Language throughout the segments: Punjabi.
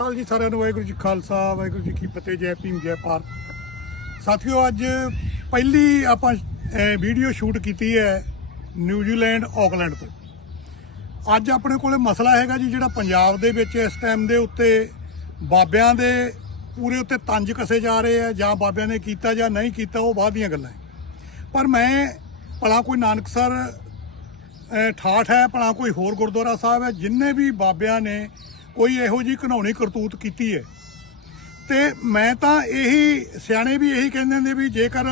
ਅਕਾਲ ਜੀ ਸਾਰਿਆਂ ਨੂੰ ਵਾਹਿਗੁਰੂ ਜੀ ਖਾਲਸਾ ਵਾਹਿਗੁਰੂ ਜੀ ਕੀ ਫਤਿਹ ਜੈ ਭੀਮ ਜੈ ਭਾਰਤ। ਸਾਥੀਓ ਅੱਜ ਪਹਿਲੀ ਆਪਾਂ ਵੀਡੀਓ ਸ਼ੂਟ ਕੀਤੀ ਹੈ ਨਿਊਜ਼ੀਲੈਂਡ ਆਕਲੈਂਡ ਤੋਂ। ਅੱਜ ਆਪਣੇ ਕੋਲੇ ਮਸਲਾ ਹੈਗਾ ਜੀ ਜਿਹੜਾ ਪੰਜਾਬ ਦੇ ਵਿੱਚ ਇਸ ਟਾਈਮ ਦੇ ਉੱਤੇ ਬਾਬਿਆਂ ਦੇ ਪੂਰੇ ਉੱਤੇ ਤੰਜ ਕਸੇ ਜਾ ਰਹੇ ਆ ਜਾਂ ਬਾਬਿਆਂ ਨੇ ਕੀਤਾ ਜਾਂ ਨਹੀਂ ਕੀਤਾ ਉਹ ਬਾਅਦ ਦੀਆਂ ਗੱਲਾਂ ਪਰ ਮੈਂ ਭਲਾ ਕੋਈ ਨਾਨਕਸਰ ਅਹ, ਠਾਠ ਹੈ ਭਲਾ ਕੋਈ ਹੋਰ ਗੁਰਦੁਆਰਾ ਸਾਹਿਬ ਹੈ ਜਿੰਨੇ ਵੀ ਬਾਬਿਆਂ ਨੇ ਕੋਈ ਇਹੋ ਜੀ ਘਨੌਣੀ ਕਰਤੂਤ ਕੀਤੀ ਹੈ। ਤੇ ਮੈਂ ਤਾਂ ਇਹੀ, ਸਿਆਣੇ ਵੀ ਇਹੀ ਕਹਿੰਦੇ ਨੇ ਵੀ ਜੇਕਰ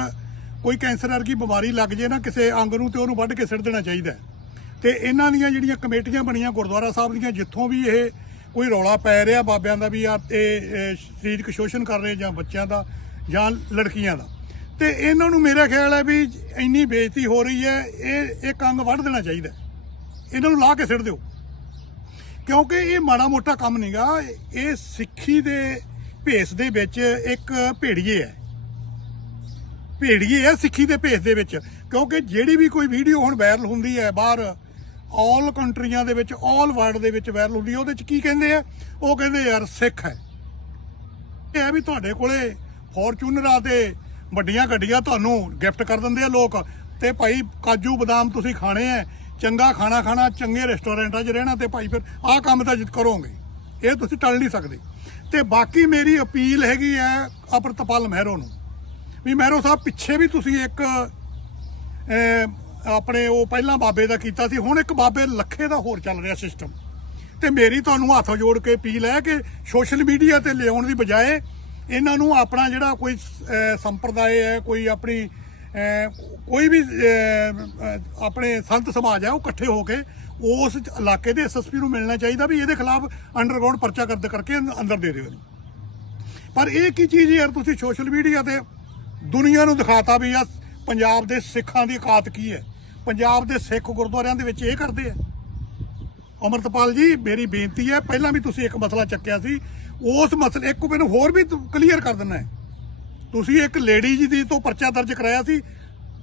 ਕੋਈ ਕੈਂਸਰ ਵਰਗੀ ਬਿਮਾਰੀ ਲੱਗ ਜੇ ਨਾ, ਕਿਸੇ ਅੰਗ ਨੂੰ ਤੇ ਉਹਨੂੰ ਵੱਢ ਕੇ ਸਿੱਟ ਦੇਣਾ ਚਾਹੀਦਾ ਹੈ। ਤੇ ਇਹਨਾਂ ਦੀਆਂ ਜਿਹੜੀਆਂ ਕਮੇਟੀਆਂ ਬਣੀਆਂ, ਗੁਰਦੁਆਰਾ ਸਾਹਿਬ ਦੀਆਂ, ਜਿੱਥੋਂ ਵੀ ਇਹ ਕੋਈ ਰੌਲਾ ਪੈ ਰਿਹਾ ਬਾਬਿਆਂ ਦਾ ਵੀ ਆ ਇਹ ਸਰੀਰਕ ਸ਼ੋਸ਼ਣ ਕਰ ਰਹੇ ਜਾਂ ਬੱਚਿਆਂ ਦਾ ਜਾਂ ਲੜਕੀਆਂ ਦਾ। ਤੇ ਇਹਨਾਂ ਨੂੰ ਮੇਰਾ ਖਿਆਲ ਹੈ ਵੀ ਇੰਨੀ ਬੇਇੱਜ਼ਤੀ ਹੋ ਰਹੀ ਹੈ, ਇਹ ਇੱਕ ਅੰਗ ਵੱਢ ਦੇਣਾ ਚਾਹੀਦਾ ਇਹਨਾਂ ਨੂੰ ਲਾ ਕੇ ਸਿੱਟ ਦਿਓ। ਕਿਉਂਕਿ ਇਹ ਮਾੜਾ ਮੋਟਾ ਕੰਮ ਨਹੀਂਗਾ ਇਹ ਸਿੱਖੀ ਦੇ ਭੇਸ ਦੇ ਵਿੱਚ ਇੱਕ ਭੇੜੀਏ ਹੈ। ਭੇੜੀਏ ਹੈ ਸਿੱਖੀ ਦੇ ਭੇਸ ਦੇ ਵਿੱਚ। ਕਿਉਂਕਿ ਜਿਹੜੀ ਵੀ ਕੋਈ ਵੀਡੀਓ ਹੁਣ ਵਾਇਰਲ ਹੁੰਦੀ ਹੈ ਬਾਹਰ ਆਲ ਕੰਟਰੀਆਂ ਦੇ ਵਿੱਚ ਆਲ ਵਰਲਡ ਦੇ ਵਿੱਚ ਵਾਇਰਲ ਹੁੰਦੀ ਹੈ, ਉਹਦੇ ਚ ਕੀ ਕਹਿੰਦੇ ਆ? ਉਹ ਕਹਿੰਦੇ ਯਾਰ ਸਿੱਖ ਹੈ। ਇਹ ਹੈ ਵੀ ਤੁਹਾਡੇ ਕੋਲੇ ਫੋਰਚੂਨਰਾਂ ਤੇ ਵੱਡੀਆਂ ਗੱਡੀਆਂ ਤੁਹਾਨੂੰ ਗਿਫਟ ਕਰ ਦਿੰਦੇ ਆ ਲੋਕ। ਤੇ ਭਾਈ ਕਾਜੂ ਬਦਾਮ ਤੁਸੀਂ ਖਾਣੇ ਆ। ਚੰਗਾ ਖਾਣਾ ਖਾਣਾ, ਚੰਗੇ ਰੈਸਟੋਰੈਂਟਾਂ 'ਚ ਰਹਿਣਾ ਤੇ ਭਾਈ ਫਿਰ ਆਹ ਕੰਮ ਤਾਂ ਜਿੱਤ ਕਰੋਗੇ। ਇਹ ਤੁਸੀਂ ਟਲ ਨਹੀਂ ਸਕਦੇ। ਤੇ ਬਾਕੀ ਮੇਰੀ ਅਪੀਲ ਹੈਗੀ ਹੈ ਅਪਰਤਪਾਲ ਮਹਿਰੋ ਨੂੰ। ਵੀ ਮਹਿਰੋ ਸਾਹਿਬ, ਪਿੱਛੇ ਵੀ ਤੁਸੀਂ ਇੱਕ ਆਪਣੇ ਉਹ ਪਹਿਲਾਂ ਬਾਬੇ ਦਾ ਕੀਤਾ ਸੀ, ਹੁਣ ਇੱਕ ਬਾਬੇ ਲੱਖੇ ਦਾ ਹੋਰ ਚੱਲ ਰਿਹਾ ਸਿਸਟਮ ਤੇ ਮੇਰੀ ਤੁਹਾਨੂੰ ਹੱਥ ਜੋੜ ਕੇ ਅਪੀਲ ਹੈ ਕਿ ਸੋਸ਼ਲ ਮੀਡੀਆ ਤੇ ਲਿਆਉਣ ਦੀ ਬਜਾਏ ਇਹਨਾਂ ਨੂੰ ਆਪਣਾ ਜਿਹੜਾ ਕੋਈ ਸੰਪਰਦਾਇ ਹੈ, ਕੋਈ ਆਪਣੀ ਕੋਈ ਵੀ ਆਪਣੇ ਸੰਤ ਸਮਾਜ ਹੈ, ਉਹ ਇਕੱਠੇ ਹੋ ਕੇ ਉਸ ਇਲਾਕੇ ਦੇ ਐਸਐਸਪੀ ਨੂੰ ਮਿਲਣਾ ਚਾਹੀਦਾ ਵੀ ਇਹਦੇ ਖਿਲਾਫ ਅੰਡਰਗਰਾਉਂਡ ਪਰਚਾ ਕਰਦ ਕਰਕੇ ਅੰਦਰ ਦੇ ਦਿਓ ਇਹਨੂੰ ਪਰ ਇਹ ਕੀ ਚੀਜ਼ ਯਾਰ, ਤੁਸੀਂ ਸੋਸ਼ਲ ਮੀਡੀਆ ਤੇ ਦੁਨੀਆ ਨੂੰ ਦਿਖਾਤਾ ਵੀ ਆ ਪੰਜਾਬ ਦੇ ਸਿੱਖਾਂ ਦੀ ਔਕਾਤ ਕੀ ਹੈ? ਪੰਜਾਬ ਦੇ ਸਿੱਖ ਗੁਰਦੁਆਰਿਆਂ ਦੇ ਵਿੱਚ ਇਹ ਕਰਦੇ ਆ। ਅਮਰਤਪਾਲ ਜੀ, ਮੇਰੀ ਬੇਨਤੀ ਹੈ, ਪਹਿਲਾਂ ਵੀ ਤੁਸੀਂ ਇੱਕ ਮਸਲਾ ਚੱਕਿਆ ਸੀ, ਉਸ ਮਸਲੇ ਇੱਕ ਮੈਨੂੰ ਹੋਰ ਵੀ ਕਲੀਅਰ ਕਰ ਦਿੰਨਾ ਹੈ। ਤੁਸੀਂ ਇੱਕ ਲੇਡੀ ਜੀ ਦੀ ਤੋਂ ਪਰਚਾ ਦਰਜ ਕਰਾਇਆ ਸੀ,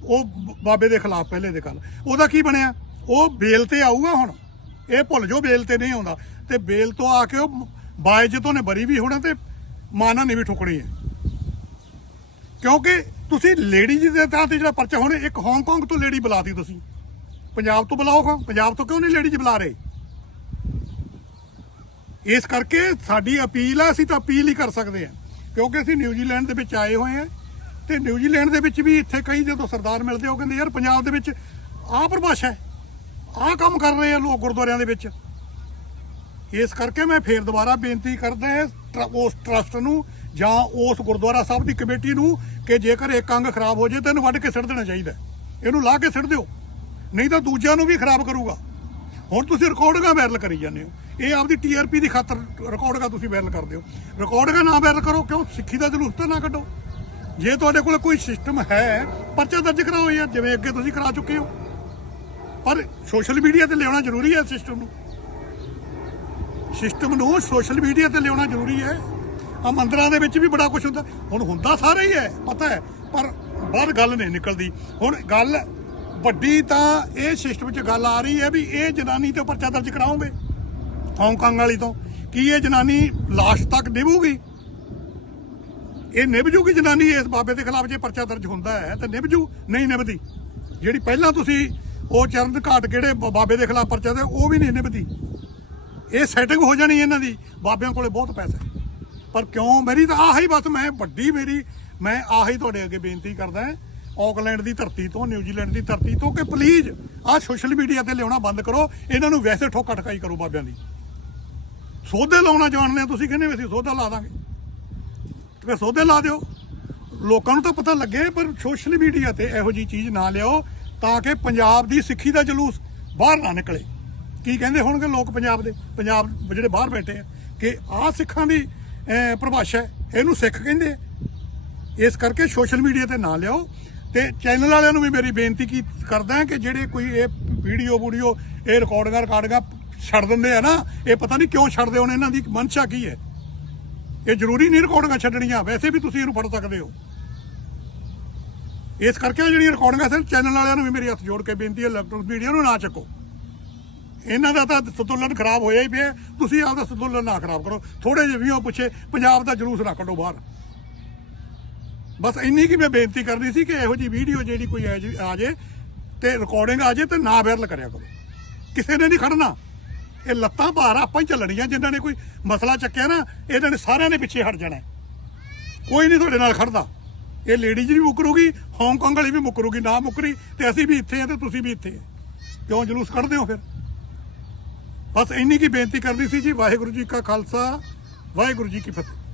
ਉਹ ਬਾਬੇ ਦੇ ਖਿਲਾਫ ਪਹਿਲੇ ਦੇ ਕੱਲ ਉਹਦਾ ਕੀ ਬਣਿਆ? ਉਹ ਬੇਲ ਤੇ ਆਊਗਾ ਹੁਣ। ਇਹ ਭੁੱਲ ਜਾਓ, ਬੇਲ ਤੇ ਨਹੀਂ ਆਉਂਦਾ। ਤੇ ਬੇਲ ਤੋਂ ਆ ਕੇ ਉਹ ਬਾਇਜਤੋਂ ਨੇ ਬਰੀ ਵੀ ਹੋਣਾ ਤੇ ਮਾਨਾ ਨੇ ਵੀ ਠੁਕਣੀ ਹੈ। ਕਿਉਂਕਿ ਤੁਸੀਂ ਲੇਡੀ ਜੀ ਦੇ 'ਤੇ ਜਿਹੜਾ ਪਰਚਾ ਹੁਣ, ਇੱਕ ਹਾਂਗਕਾਂਗ ਤੋਂ ਲੇਡੀ ਬੁਲਾਤੀ ਤੁਸੀਂ। ਪੰਜਾਬ ਤੋਂ ਬੁਲਾਓ ਖਾਂ ਪੰਜਾਬ ਤੋਂ ਕਿਉਂ ਨਹੀਂ ਲੇਡੀ ਜੀ ਬੁਲਾ ਰਹੇ? ਇਸ ਕਰਕੇ ਸਾਡੀ ਅਪੀਲ ਆ, ਅਸੀਂ ਤਾਂ ਅਪੀਲ ਹੀ ਕਰ ਸਕਦੇ ਹਾਂ। ਕਿਉਂਕਿ ਅਸੀਂ ਨਿਊਜ਼ੀਲੈਂਡ ਦੇ ਵਿੱਚ ਆਏ ਹੋਏ ਹਾਂ ਤੇ ਨਿਊਜ਼ੀਲੈਂਡ ਦੇ ਵਿੱਚ ਵੀ ਇੱਥੇ ਕਈ ਜਦੋਂ ਸਰਦਾਰ ਮਿਲਦੇ ਉਹ ਕਹਿੰਦੇ ਯਾਰ ਪੰਜਾਬ ਦੇ ਵਿੱਚ ਆਹ ਪਰਿਭਾਸ਼ਾ ਹੈ, ਆਹ ਕੰਮ ਕਰ ਰਹੇ ਆ ਲੋਕ ਗੁਰਦੁਆਰਿਆਂ ਦੇ ਵਿੱਚ। ਇਸ ਕਰਕੇ ਮੈਂ ਫੇਰ ਦੁਬਾਰਾ ਬੇਨਤੀ ਕਰਦਾ ਹਾਂ, ਟਰ- ਉਸ ਟਰਸਟ ਨੂੰ ਜਾਂ ਉਸ ਗੁਰਦੁਆਰਾ ਸਾਹਿਬ ਦੀ ਕਮੇਟੀ ਨੂੰ ਕਿ ਜੇਕਰ ਇੱਕ ਅੰਗ ਖਰਾਬ ਹੋ ਜੇ ਤਾਂ ਇਹਨੂੰ ਵੱਢ ਕੇ ਸਿੱਟ ਦੇਣਾ ਚਾਹੀਦਾ ਇਹਨੂੰ ਲਾ ਕੇ ਸਿੱਟ ਦਿਓ, ਨਹੀਂ ਤਾਂ ਦੂਜਿਆਂ ਨੂੰ ਵੀ ਖਰਾਬ ਕਰੂਗਾ। ਹੁਣ ਤੁਸੀਂ ਰਿਕਾਰਡਿੰਗਾਂ ਵਾਇਰਲ ਕਰੀ ਜਾਂਦੇ ਹੋ। ਇਹ ਆਪਦੀ ਟੀਆਰਪੀ ਦੀ ਖਾਤਰ ਰਿਕਾਰਡਿੰਗਾਂ ਤੁਸੀਂ ਵਾਇਰਲ ਕਰਦੇ ਹੋ। ਰਿਕਾਰਡਿੰਗਾਂ ਨਾ ਵਾਇਰਲ ਕਰੋ, ਕਿਉਂ? ਸਿੱਖੀ ਦਾ ਜਲੂਸ ਤਾਂ ਨਾ ਕੱਢੋ। ਜੇ ਤੁਹਾਡੇ ਕੋਲ ਕੋਈ ਸਿਸਟਮ ਹੈ, ਪਰਚਾ ਦਰਜ ਕਰਾਓ ਯਾਰ, ਜਿਵੇਂ ਅੱਗੇ ਤੁਸੀਂ ਕਰਾ ਚੁੱਕੇ ਹੋ। ਪਰ ਸੋਸ਼ਲ ਮੀਡੀਆ ਤੇ ਲਿਆਉਣਾ ਜ਼ਰੂਰੀ ਹੈ ਸਿਸਟਮ ਨੂੰ। ਸਿਸਟਮ ਨੂੰ ਸੋਸ਼ਲ ਮੀਡੀਆ ਤੇ ਲਿਆਉਣਾ ਜ਼ਰੂਰੀ ਹੈ। ਆ ਮੰਦਰਾਂ ਦੇ ਵਿੱਚ ਵੀ ਬੜਾ ਕੁਝ ਹੁੰਦਾ। ਹੁਣ ਹੁੰਦਾ ਸਾਰਾ ਹੀ ਹੈ, ਪਤਾ ਹੈ। ਪਰ ਬਾਹਰ ਗੱਲ ਨਹੀਂ ਨਿਕਲਦੀ। ਹੁਣ ਗੱਲ ਵੱਡੀ ਤਾਂ ਇਹ ਸਿਸਟਮ 'ਚ ਗੱਲ ਆ ਰਹੀ ਹੈ ਵੀ ਇਹ ਜਨਾਨੀ ਤੇ ਪਰਚਾ ਦਰਜ ਕਰਾਓਗੇ। ਹਾਂਗਕਾਂਗ ਵਾਲੀ ਤੋਂ। ਕੀ ਇਹ ਜਨਾਨੀ ਲਾਸ਼ ਤੱਕ ਨਿਭੂਗੀ? ਇਹ ਨਿਭ ਜੂਗੀ ਜਨਾਨੀ? ਇਸ ਬਾਬੇ ਦੇ ਖਿਲਾਫ ਜੇ ਪਰਚਾ ਦਰਜ ਹੁੰਦਾ ਹੈ, ਤਾਂ ਨਿਭ ਜੂ ਨਹੀਂ ਨਿਭਦੀ। ਜਿਹੜੀ ਪਹਿਲਾਂ ਤੁਸੀਂ ਉਹ ਚਰਨ ਘਾਟ ਕਿਹੜੇ ਬ- ਬਾਬੇ ਦੇ ਖਿਲਾਫ ਪਰਚਾ ਦੇ, ਉਹ ਵੀ ਨਹੀਂ ਨਿਭਦੀ। ਇਹ ਸੈਟਿੰਗ ਹੋ ਜਾਣੀ ਇਹਨਾਂ ਦੀ। ਬਾਬਿਆਂ ਕੋਲੇ ਬਹੁਤ ਪੈਸਾ। ਪਰ ਕਿਉਂ? ਮੇਰੀ ਤਾਂ ਆਹੀ ਬਸ, ਮੈਂ ਵੱਡੀ ਮੇਰੀ, ਮੈਂ ਆਹੀ ਤੁਹਾਡੇ ਅੱਗੇ ਬੇਨਤੀ ਕਰਦਾ ਹਾਂ। ਆਕਲੈਂਡ ਦੀ ਧਰਤੀ ਤੋਂ, ਨਿਊਜ਼ੀਲੈਂਡ ਦੀ ਧਰਤੀ ਤੋਂ ਕਿ ਪਲੀਜ਼ ਆਹ ਸੋਸ਼ਲ ਮੀਡੀਆ ਤੇ ਲਿਆਉਣਾ ਬੰਦ ਕਰੋ। ਇਹਨਾਂ ਨੂੰ ਵੈਸੇ ਠੋਕਾ ਠਕਾਈ ਕਰੋ ਬਾਬਿਆਂ ਦੀ। ਸੌਦੇ ਲਾਉਣਾ ਜਾਣਦੇ ਆ, ਤੁਸੀਂ ਕਹਿੰਦੇ ਵੀ ਅਸੀਂ ਸੌਦਾ ਲਾ ਦਾਂਗੇ। ਤੇ ਫਿਰ ਸੌਦੇ ਲਾ ਦਿਓ। ਲੋਕਾਂ ਨੂੰ ਤਾਂ ਪਤਾ ਲੱਗੇ, ਪਰ ਸੋਸ਼ਲ ਮੀਡੀਆ ਤੇ ਇਹੋ ਜੀ ਚੀਜ਼ ਨਾ ਲਿਆਓ ਤਾਂ ਕਿ ਪੰਜਾਬ ਦੀ ਸਿੱਖੀ ਦਾ ਜਲੂਸ ਬਾਹਰ ਨਾ ਨਿਕਲੇ। ਕੀ ਕਹਿੰਦੇ ਹੋਣਗੇ ਲੋਕ ਪੰਜਾਬ ਦੇ? ਪੰਜਾਬ ਜਿਹੜੇ ਬਾਹਰ ਬੈਠੇ ਆ, ਕਿ ਆਹ ਸਿੱਖਾਂ ਦੀ ਪਰਿਭਾਸ਼ਾ ਹੈ, ਇਹਨੂੰ ਸਿੱਖ ਕਹਿੰਦੇ ਇਸ ਕਰਕੇ ਸੋਸ਼ਲ ਮੀਡੀਆ ਤੇ ਨਾ ਲਿਆਓ। ਤੇ ਚੈਨਲ ਵਾਲਿਆਂ ਨੂੰ ਵੀ ਮੇਰੀ ਬੇਨਤੀ ਕੀ, ਕਰਦਾ ਕਿ ਜਿਹੜੇ ਕੋਈ ਇਹ ਵੀਡੀਓ ਵੀਡੀਓ ਇਹ ਰਿਕਾਰਡਿੰਗਾਂ ਰਿਕਾਰਡਿੰਗਾਂ ਛੱਡ ਦਿੰਦੇ ਆ ਨਾ, ਇਹ ਪਤਾ ਨਹੀਂ ਕਿਉਂ ਛੱਡਦੇ ਹੋਣ, ਇਹਨਾਂ ਦੀ ਮਨਸ਼ਾ ਕੀ ਹੈ? ਇਹ ਜ਼ਰੂਰੀ ਨਹੀਂ ਰਿਕਾਰਡਿੰਗਾਂ ਛੱਡਣੀਆਂ, ਵੈਸੇ ਵੀ ਤੁਸੀਂ ਇਹਨੂੰ ਫੜ ਸਕਦੇ ਹੋ। ਇਸ ਕਰਕੇ ਜਿਹੜੀਆਂ ਰਿਕਾਰਡਿੰਗਾਂ ਸਰ ਚੈਨਲ ਵਾਲਿਆਂ ਨੂੰ ਵੀ ਮੇਰੀ ਹੱਥ ਜੋੜ ਕੇ ਬੇਨਤੀ ਹੈ ਇਲੈਕਟ੍ਰੋਨਿਕ ਮੀਡੀਆ ਨੂੰ ਨਾ ਚੱਕੋ। ਇਹਨਾਂ ਦਾ ਤਾਂ ਸੰਤੁਲਨ ਖਰਾਬ ਹੋਇਆ ਹੀ ਪਿਆ ਤੁਸੀਂ ਆਪਦਾ ਸੰਤੁਲਨ ਨਾ ਖਰਾਬ ਕਰੋ। ਥੋੜੇ ਜਿਹੇ ਵੀਓ ਪੁੱਛੇ, ਪੰਜਾਬ ਦਾ ਜਲੂਸ ਨਾ ਕੱਢੋ ਬਾਹਰ। ਬਸ ਇੰਨੀ ਕੀ ਮੈਂ ਬੇਨਤੀ ਕਰਨੀ ਸੀ ਕਿ ਇਹੋ ਜੀ ਵੀਡੀਓ ਜਿਹੜੀ ਕੋਈ ਆ ਜੇ- ਆ ਜੇ ਤੇ ਰਿਕਾਰਡਿੰਗ ਆ ਜੇ ਤੇ ਨਾ ਵਾਇਰਲ ਕਰਿਆ ਕਰੋ। ਕਿਸੇ ਨੇ ਨਹੀਂ ਖੜਨਾ। ਇਹ ਲੱਤਾਂ ਭਾਰ ਆਪਾਂ ਹੀ ਚੱਲਣੀਆਂ, ਜਿਨ੍ਹਾਂ ਨੇ ਕੋਈ ਮਸਲਾ ਚੱਕਿਆ ਨਾ, ਇਹਨਾਂ ਨੇ ਸਾਰਿਆਂ ਨੇ ਪਿੱਛੇ ਹਟ ਜਾਣਾ। ਕੋਈ ਨਹੀਂ ਤੁਹਾਡੇ ਨਾਲ ਖੜਦਾ। ਇਹ ਲੇਡੀਜ਼ ਵੀ ਮੁਕਰੂਗੀ ਹਾਂਗਕਾਂਗ ਵਾਲੀ ਵੀ ਮੁਕਰੂਗੀ, ਨਾ ਮੁਕਰੀ, ਤੇ ਅਸੀਂ ਵੀ ਇੱਥੇ ਆ ਤੇ ਤੁਸੀਂ ਵੀ ਇੱਥੇ ਆ ਕਿਉਂ ਜਲੂਸ ਕੱਢਦੇ ਹੋ ਫਿਰ? ਬਸ ਇੰਨੀ ਕੀ ਬੇਨਤੀ ਕਰਨੀ ਸੀ ਜੀ, ਵਾਹਿਗੁਰੂ ਜੀ ਕਾ ਖਾਲਸਾ, ਵਾਹਿਗੁਰੂ ਜੀ ਕੀ ਫਤਿਹ।